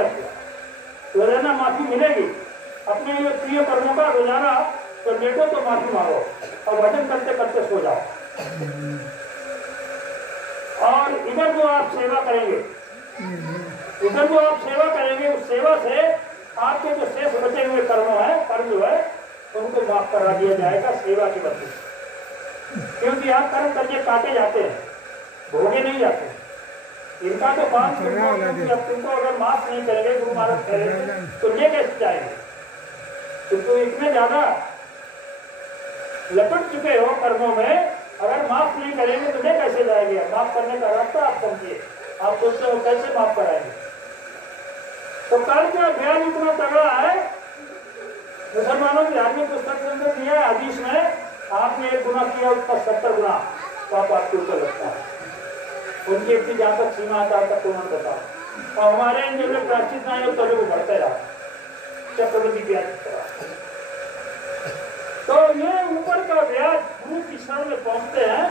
गलत किया, रोजाना माफी मिलेगी। अपने ये प्रिय कर्मों का रोजाना तो लेटो तो माफी मांगो और भजन करते करते सो जाओ। और इधर जो आप सेवा करेंगे, इधर जो आप सेवा करेंगे, उस सेवा से आपके जो शेष बचे हुए कर्म जो है उनको माफ करा दिया जाएगा सेवा के बदले। क्योंकि आप कर्म करके काटे जाते हैं, भोगे नहीं जाते। इनका तो काम तुमको अगर माफ नहीं करेंगे, गुरु महाराज करेंगे तो ये कैसे जाएंगे? तुमको इतने ज्यादा लपट चुके हो कर्मों में, अगर माफ नहीं करेंगे तो ये कैसे जाएंगे? माफ करने का रास्ता आप समझिए। आप सोचते हो कैसे माफ कराएंगे? तो कर्म का ज्ञान इतना तगड़ा है, मुसलमानों की धार्मिक पुस्तक के अंदर दिया है हदीस में, आपने एक गुना किया उसका 70 गुना पाप आपके ऊपर लगता है। उनकी अपनी जहाँ तक सीमा आता तक उन्होंने बताओ। और हमारे जो प्राचित ना हो तो वो बढ़ते रहा चक्रवृद्धि ब्याज की तरह। तो ये ऊपर का ब्याज गुरु की शरण में पहुंचते हैं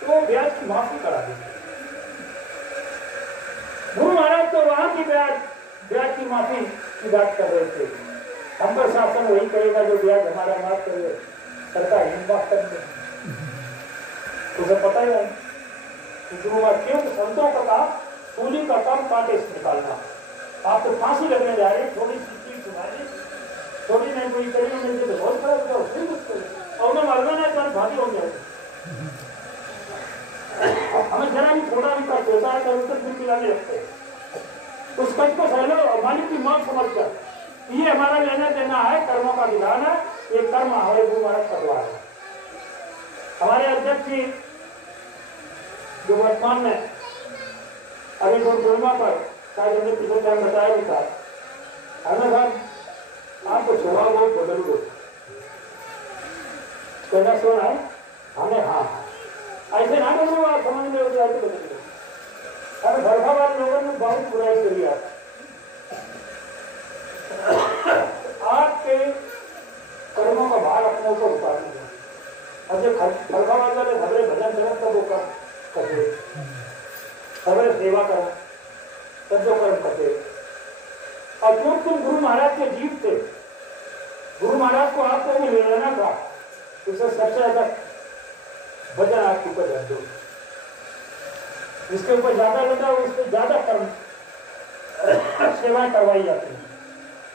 तो ब्याज की माफी करा देते हैं। गुरु महाराज तो वहां की ब्याज की माफी की बात कर रहे थे। हम पर शासन वही करेगा जो ब्याज हमारा माफ करे, सरकार ही माफ कर दे। तुझे पता ही नहीं क्यों संतों का काम सूली का काम कांटे से निकालना। आप तो फांसी लगने जा रहे, थोड़ी सी चीज सुनाई, थोड़ी नहीं कोई करी मिलती तो बहुत खराब होगा। और उन्हें मालूम है तो भागी हो जाए। हमें जरा भी थोड़ा भी कष्ट होता है तो उन तक दिल मिलाने लगते हैं। उस कष्ट को सहलो और मालिक की मौत समझ कर, ये हमारा लेना देना है, कर्मों का विधान है। ये कर्म हमारे गुरु महाराज करवा है। हमारे अध्यक्ष जी जो वर्तमान में अभी गुरुमा पर शायद हमने पिछले टाइम बताया भी था, हमें साहब आपको स्वभाव बहुत बदल दो कहना सुना है हमें। हाँ ऐसे ना बदलो, आप समझ में हो जाए तो बदल दो। हमें भरभा वाले लोगों ने बहुत बुराई करी। आपके कर्मों का भार अपने ऊपर उतार दीजिए। और जो भरभा वाले भरे भजन जगत का वो करे, खबर सेवा करो, तब जो कर्म करते। और जो तुम गुरु महाराज के जीव थे, गुरु महाराज को आपको भी ले लेना था, उससे सबसे ज्यादा वजन आपके ऊपर रख दो। जिसके ऊपर ज्यादा लगा उससे ज्यादा कर्म सेवाएं करवाई जाती है,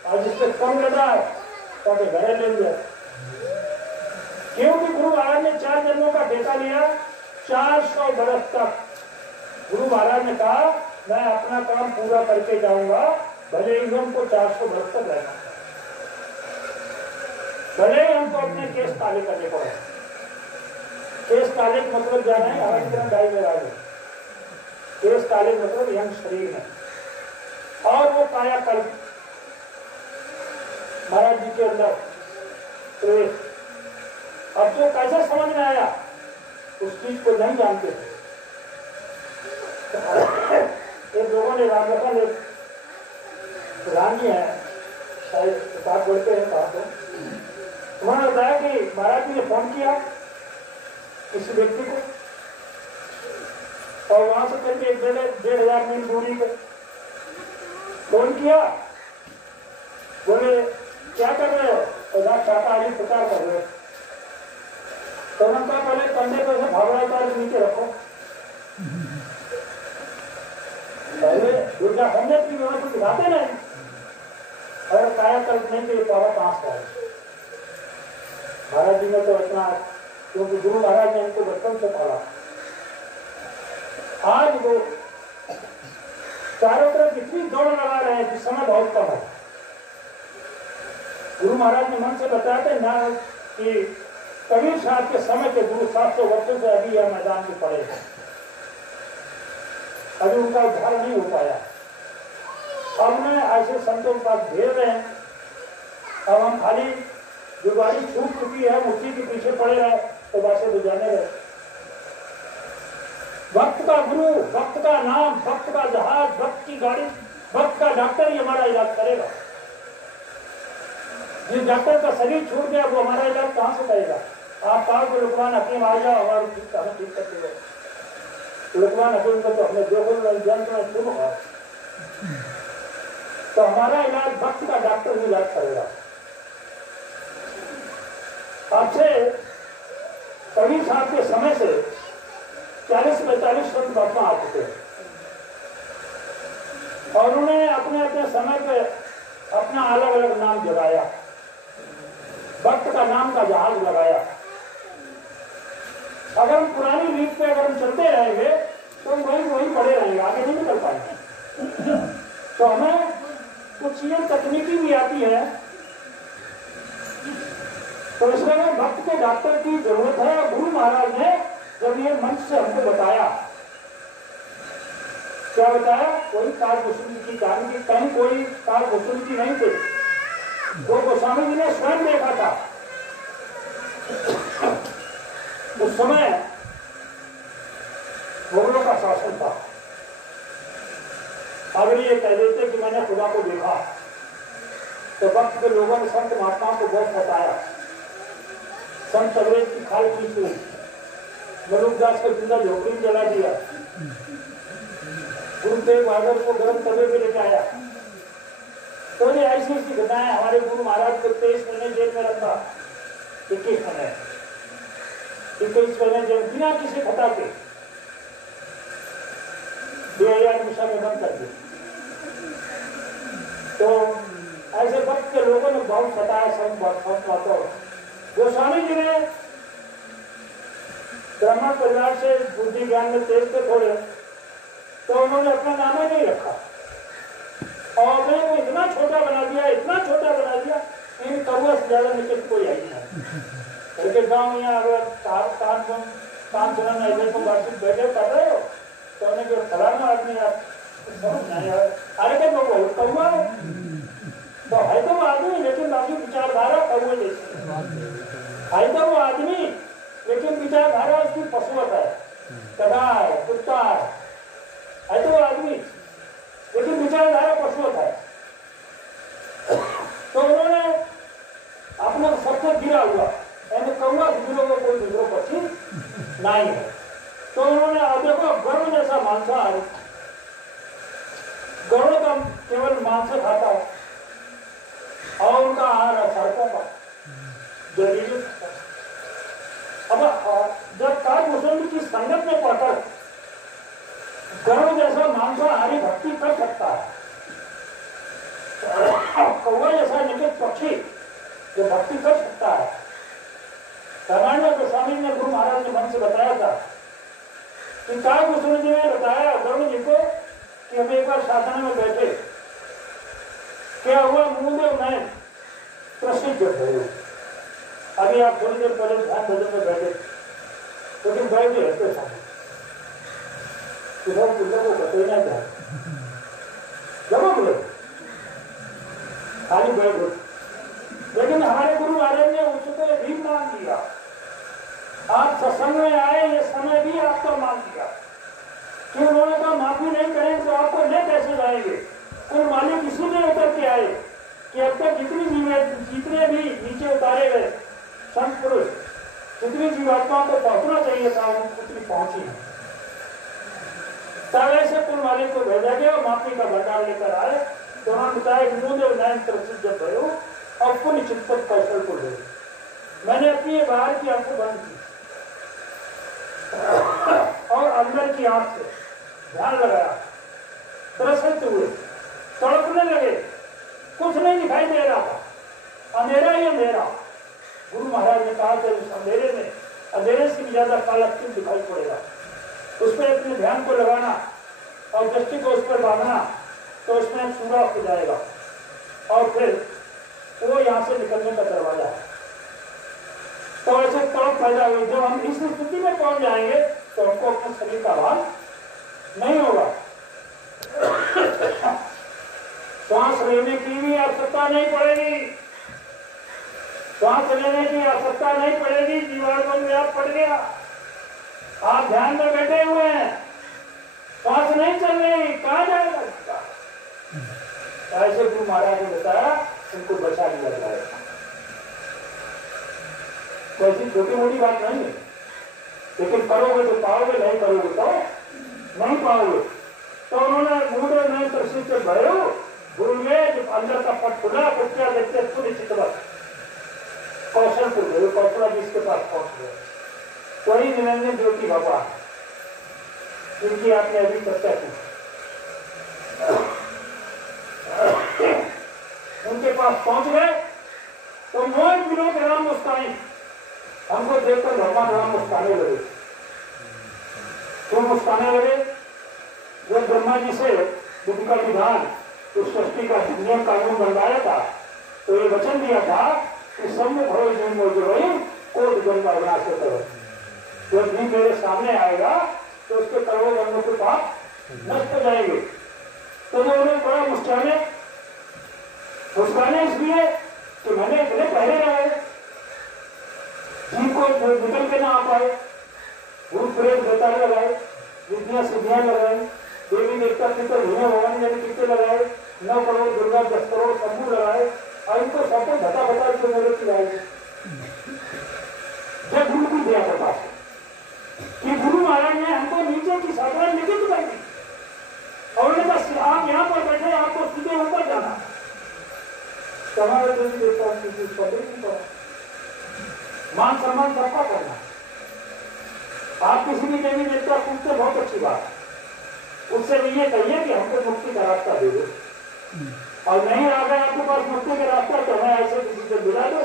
और जिसपे कम लगा तो घर ले लिया। क्योंकि गुरु महाराज ने 4 जन्मों का ठेका लिया। 400 बरस तक गुरु महाराज ने कहा मैं अपना काम पूरा करके जाऊंगा, भले ही हमको 400 बरस तक रहना, भले ही हमको अपने केस काले करने पड़े। केस काले का मतलब जाना है हमारी तरह गाय में राज। केस काले मतलब यंग शरीर में, और वो कायाकल्प महाराज जी के अंदर प्रवेश। अब जो कैसे समझ में आया उस चीज को नहीं जानते थे। एक लोगों ने राम लखन एक रानी है, शायद किताब पढ़ते हैं कहा तो, उन्होंने बताया कि महाराज जी ने फोन किया किसी व्यक्ति को, और वहां से करके 1,500 मील दूरी पे फोन किया। बोले क्या कर रहे हो? तो शाकाहारी प्रचार कर रहे हो। तो उन्होंने कहा पहले कंधे पे से भावना उतार नीचे रखो, पहले दुर्गा हमने की व्यवस्था दिखाते नहीं, और कायाकल्प नहीं के पावा 5 साल। महाराज जी ने तो इतना, क्योंकि गुरु महाराज ने इनको बचपन से पाला। आज वो चारों तरफ इतनी दौड़ लगा रहे हैं कि समय बहुत कम है। गुरु महाराज ने मन से बताया था ना कि कबीर साहब के समय के गुरु 700 वर्षों से अभी यह मैदान में पड़े हैं, अभी उनका उद्धार नहीं हो पाया। हमने ऐसे संतों के पास भेज रहे हैं। अब हम खाली जो गाड़ी छूट चुकी है उसी के पीछे पड़े रहे तो बातें बुझाने रहे। भक्त का गुरु, भक्त का नाम, भक्त का जहाज, भक्त की गाड़ी, भक्त का डॉक्टर ही हमारा इलाज करेगा। जिस डॉक्टर का शरीर छूट गया वो हमारा इलाज कहां से करेगा? आप कहा कि लुकमान हकीम आ जाओ हमारे ठीक करते हो। लुकमान हकीम को तो हमने देखो जन शुरू हुआ। तो हमारा इलाज भक्त का डॉक्टर भी इलाज करेगा। आपसे कबीर साहब के समय से 40-45 संत महात्मा आ चुके हैं और उन्हें अपने अपने समय पे अपना अलग अलग नाम जगाया, भक्त का नाम का जहाज लगाया। अगर हम पुरानी रीत पे अगर हम चलते रहेंगे तो हम वही पड़े रहेंगे, आगे नहीं निकल पाएंगे। तो हमें कुछ चीजें तकनीकी भी आती है, तो इसलिए भक्त के डॉक्टर की जरूरत है। गुरु महाराज ने जब ये मंच से हमको बताया, क्या बताया, कोई कार वसूली की काम की कहीं कोई कार वसूली की नहीं थी। वो गोस्वामी जी ने स्वयं देखा था। उस समय मुगलों का शासन था। अगर ये कह देते कि मैंने खुदा को देखा तो वक्त के लोगों ने संत महात्माओं को बहुत सताया। संत अंग्रेज की खाल खींच ली, मलुकदास को जिंदा झोपड़ी जला दिया, गुरुदेव बादल को गर्म तवे पे लेके आया। तो ये ऐसी ऐसी घटनाएं हमारे गुरु महाराज को 23 महीने जेल में रखा, 21 महीने जेल बिना किसी खता के 2000 मिशा में बंद कर दिया। तो ऐसे वक्त के लोगों ने बहुत सताया। सब बहुत गोस्वामी जी ने ब्राह्मण परिवार से बुद्धि ज्ञान में तेज थे थोड़े, तो उन्होंने अपना नाम ही नहीं रखा और अपने को इतना छोटा बना दिया, इतना छोटा बना दिया, इन कौआ से ज्यादा नीचे कोई आई नहीं। उनके गाँव यहाँ अगर 5 जन ऐसे को बातचीत बैठे कर रहे हो तो उन्हें जो फलाना आदमी आप समझ नहीं आ रहा, अरे क्या कौआ तो है तो वो आदमी, लेकिन बाकी विचारधारा कौए जैसी है। तो वो आदमी लेकिन विचारधारा उसकी पशुवत है, गधा है, कुत्ता है तो वो आदमी लेकिन विचारधारा पशुवत है। तो उन्होंने अपना सबसे गिरा हुआ कौआ दूसरों को कोई दूसरों पक्षी नहीं है। तो उन्होंने देखो गरुड़ जैसा मांसाहारी, गरुड़ का केवल मांस खाता है और उनका आहार है सड़कों का जहरीली। अब जब काल मुसलमान की संगत में पढ़कर गरुड़ जैसा मांसाहारी भक्ति कर सकता है, कौवा जैसा निकट पक्षी जो भक्ति कर सकता है। रामायण गोस्वामी ने गुरु महाराज ने मन से बताया था कि काल मुसलमान जी ने बताया गरुड़ जी को कि हम एक बार शासन में बैठे, क्या हुआ, मूलदेव नयन प्रसिद्ध हुए। अभी आप थोड़ी देर पहले ध्यान भजन में बैठे, लेकिन बैठ के रहते सामने इधर उधर को बतैना जाए जरूर खाली बैठ गए। लेकिन हमारे गुरु महाराज ने उसको भी मान दिया। आप सत्संग में आए, ये समय भी आपको मान दिया कि उन्होंने कहा माफी नहीं करेंगे तो आपको ले कैसे जाएंगे। कुल मालिक इसीलिए उतर के आए कि अब तक जितने भी नीचे उतारे गए संत पुरुष, जितनी जीवात्माओं को पहुंचना चाहिए था उतनी पहुंची है। तब ऐसे कुल मालिक को भेजा गया और माफी का भंडार लेकर आए। तो उन्होंने बताया कि मुझे नयन प्रसिद्ध भयो और पुण्य चित्त कौशल को दे। मैंने अपनी बाहर की आंखें बंद की और अंदर की आंख से ध्यान लगाया, प्रसन्न हुए, तड़पने लगे, कुछ नहीं दिखाई दे रहा था, अंधेरा ही अंधेरा। गुरु महाराज ने कहा कि उस अंधेरे में अंधेरे से भी ज्यादा काला क्यों दिखाई पड़ेगा, उस पर अपने ध्यान को लगाना और दृष्टि को उस पर बांधना तो उसमें सूरा हो जाएगा और फिर वो यहाँ से निकलने का दरवाजा है। तो ऐसे तड़प पैदा हुई। जब हम इस स्थिति में पहुंच जाएंगे तो हमको अपने शरीर का भान नहीं होगा। सांस लेने की भी आवश्यकता नहीं पड़ेगी, सांस लेने की आवश्यकता नहीं पड़ेगी। जीवाणु में आप पड़ गया, आप ध्यान में बैठे हुए हैं, सांस नहीं चल रही, कहां जाएगा? ऐसे गुरु महाराज ने बताया उनको बचा लिया जाएगा। तो ऐसी छोटी मोटी बात नहीं है, लेकिन करोगे तो पाओगे, नहीं करोगे तो नहीं पाओगे। तो उन्होंने मूड में प्रसिद्ध भयो गुरुवे अंदर का पट खुला, कुछ क्या देखते पूरी चितवत कौशलपुर गए, कौशलाधीश के पास पहुंच गए। वही निरंजन ज्योति भगवान जिनकी आपने अभी चर्चा की, उनके पास पहुंच गए तो मोह दिनों के राम मुस्कानी, हमको देखकर भगवान राम मुस्काने लगे। क्यों मुस्काने लगे? जब ब्रह्मा जी से बुद्ध का विधान उस सृष्टि का नियम कानून बनवाया था तो ये वचन दिया था कि सम्मुख हो कोट गंगा विनाश करो। जब भी मेरे सामने आएगा तो उसके करोड़ों जन्मों के पाप नष्ट हो जाएंगे। तो जो उन्हें बड़ा मुस्काने इसलिए कि मैंने इतने पहले रहे जिनको निकल के ना आ पाए, भूत प्रेत बेतारे लगाए, विद्या सिद्धियां लगाई, देवी देवता पितर भूमि भवानी जैसे टीके लगाए, 9 करोड़ दुर्गा 10 करोड़ शंभू लगाए और इनको सबको बता बता के मेरे की आएगी। जब गुरु की दया के पास कि गुरु महाराज ने हमको नीचे की साधना निकल कर दी और उन्होंने कहा आप यहाँ पर बैठे, आपको सीधे ऊपर जाना। हमारे देवी देवता की मान सम्मान सबका करना। आप किसी भी देवी देवता पूछते बहुत अच्छी बात, उससे भी ये कहिए कि हमको मुक्ति का रास्ता दे दो, और नहीं आ गए आपके पास मुक्ति का रास्ता तो हमें ऐसे किसी से बुला दो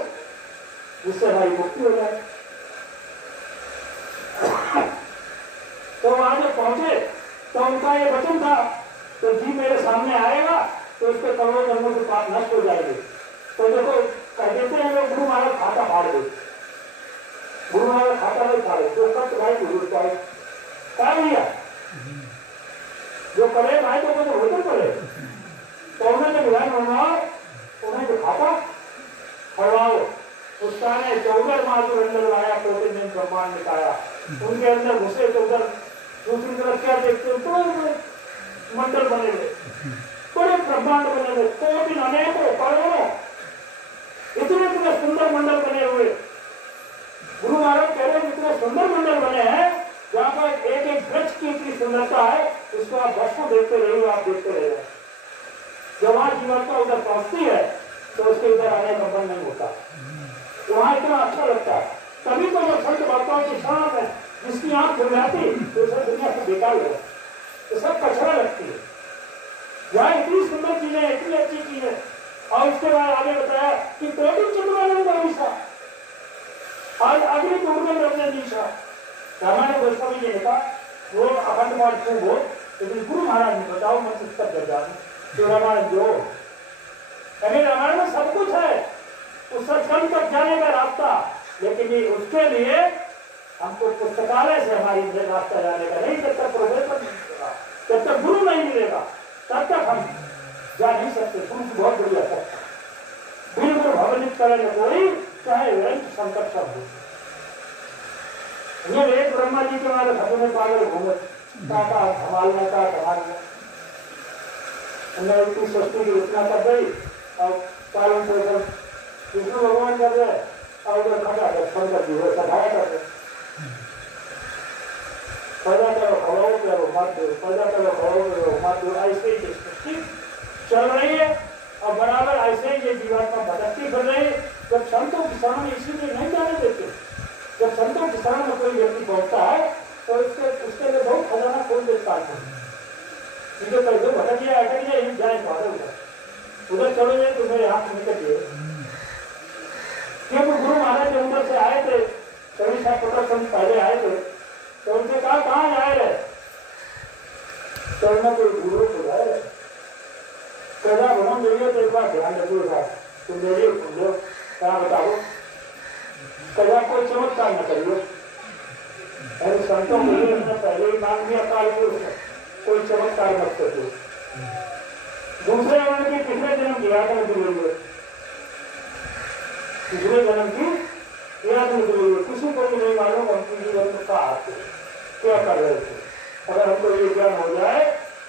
जिससे हमारी मुक्ति हो जाए। तो वहां जब पहुंचे तो उनका ये वचन था तो जी मेरे सामने आएगा तो उसके करोड़ों जन्मों के पाप नष्ट हो जाएंगे। तो देखो कह देते हैं लोग गुरु महाराज खाता फाड़ दे, गुरु महाराज खाता नहीं फाड़े, जो कष्ट भाई गुरु पाए क्या भैया जो करे भाई तो मुझे होटल करे। तो उन्होंने विधान बनवाओ, उन्हें जो खाता फड़वाओ, उसका ने 14 माह जो अंदर लाया, 14 दिन ब्रह्मांड निकाया, उनके अंदर घुसे तो उधर दूसरी तरफ क्या देखते हो, मंडल बने हुए, बड़े ब्रह्मांड बने हुए, 2 दिन अनेकों करोड़ों इतने सुंदर मंडल बने हुए। गुरु महाराज कह रहे हैं इतने सुंदर मंडल बने हैं जहाँ पर एक एक वृक्ष की इतनी सुंदरता है, इसको आप वर्षों देखते रहिए, आप देखते रहिए। जब वहां जीवात्मा उधर पहुंचती है तो उसके उधर आने का मन नहीं होता, वहां इतना अच्छा लगता है। तभी तो जो संत बातों की शाम है जिसकी आंख खुल जाती तो सब दुनिया से बेकार हो, तो सब कचरा लगती है। यहाँ इतनी सुंदर चीजें, इतनी अच्छी चीजें, और उसके बाद आगे बताया कि कोटि चंद्रानंद अभिषा आज अग्नि टूटने अपने दिशा रामायण गोस्वामी जी ने कहा वो अखंड पाठ खूब हो, लेकिन गुरु महाराज ने बताओ मैं पुस्तक कर जाऊँ तो रामायण जो यानी रामायण में सब कुछ है, उस सत्संग तक जाने का रास्ता, लेकिन ये उसके लिए हमको पुस्तकालय से हमारी रास्ता जाने का नहीं। जब तक प्रोफेसर नहीं मिलेगा, जब तक गुरु नहीं मिलेगा तब तक हम जा नहीं सकते। गुरु की बहुत बड़ी असर बिल्कुल भवनित करेंगे कोई, चाहे रंग संकट सब हो। ये एक ब्रह्मा जी के हमारे घर में पागल घूमे संभालने का संभालना, उन्हें इतनी सृष्टि की रचना कर गई और पालन पोषण विष्णु भगवान कर रहे और उधर खड़ा दर्शन कर दिए, सफाया कर रहे, पैदा करो खड़ो करो मत दो, पैदा करो खड़ो करो मत दो, ऐसे ही सृष्टि चल रही है। और बराबर ऐसे ही ये जीवात्मा भटकती फिर रही है। जब संतों के सामने इसीलिए नहीं जाने देते, जब संतों के सामने कोई व्यक्ति पहुंचता है तो उसके लिए बहुत खजाना खोल देता है। इधर कैसे भटक गया अटक गया, इन जाए उधर चलो जाए तो मेरे हाथ निकल गए। क्योंकि गुरु महाराज जब उधर से आए थे, कभी साहब प्रोटेक्शन पहले आए थे, तो उनसे कहा कहाँ जाए रहे, तो उन्होंने कोई गुरु को जाए रहे कदा भवन मिलिए तो एक बार ध्यान रखिए साहब, तुम मेरी लो क्या बताओ, कदा कोई चमत्कार न करिए। अरे संतों को उसने पहले ही मांग दिया काल को, कोई चमत्कार मत करिए। दूसरे जन्म की तीसरे जन्म की याद में दिलाइए, तीसरे जन्म की याद में दिलाइए। किसी को भी नहीं मालूम हम जीवन में कहा क्या कर रहे थे। अगर हमको ये ज्ञान हो जाए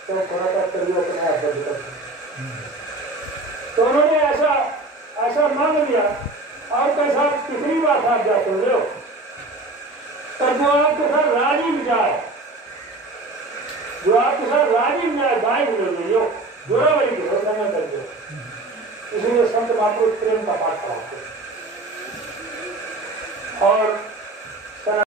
तो थोड़ा सा करिए अपने आप बंद करते। तो उन्होंने ऐसा मांग लिया। और कैसा तीसरी बात आप जा सुन लो, तब जो आपके साथ राजी में जाए, जो आपके साथ राजी में जाए, गाय मिले जो जोरावरी के समय कर दो, वहां पर प्रेम का पाठ पढ़ाते हैं।